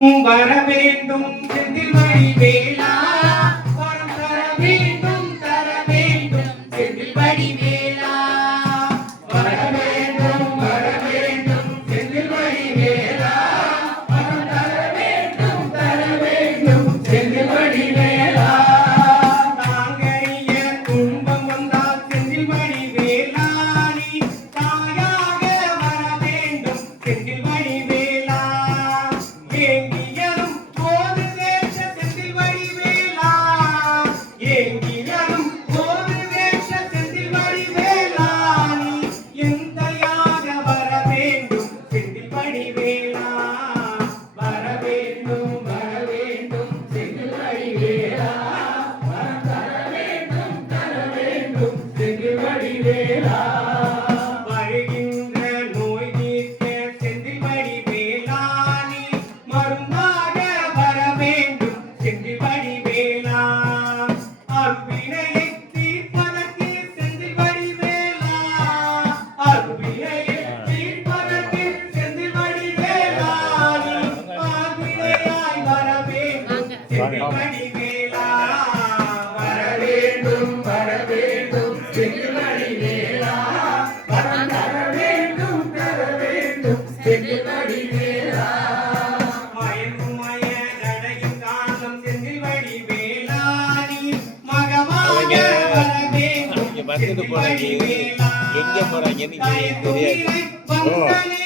வர வேண்டும் செந்தில் வழி வேளா வரம் தர வேண்டும் செந்தில் வழி வேளா வர வேண்டும் செந்தில் வழி வேளா வரம் தர வேண்டும் செந்தில் வழி வேளா தாங்கறிய துன்பம் வந்தால் செந்தில் வழி வேளா நீ தாயாக வர வேண்டும் செந்தில் வழி வேளா ஏங்கியலும் போது வேற்ற செந்தில் வழி வேளா ஏங்கியலும் போது வேற்ற செந்தில் வழி வேளா நீ எந்தையாக வர வேண்டும் செந்தில் வழி வேளா வர வேண்டும் செந்தில் வழி வேளா வரம் தர வேண்டும் செந்தில் வழி வேளா வருகின்ற நோய் நீக்க செந்தில் வழி வேளா நீ மருந்தாக வர வேண்டும் செந்தில் வழி வேளா அருவினையை தீர்ப்பதற்கு செந்தில் வழி வேளா அருவினையை தீர்ப்பதற்கு செந்தில் வழி வேளா நீ ஆவினையாய் வர வேண்டும் செந்தில் வழி வேளா வர வேண்டும் செந்தில் வழி வேளா வரம் தர வேண்டும் செந்தில் வழி வேளா மயங்குமய நடையும் காலம் செந்தில் வழி வேளா நீ மகமாக வர வேண்டும் செந்தில் வழி வேளா எங்க போறாங்கன்னு தயங்குமிலை வந்தனே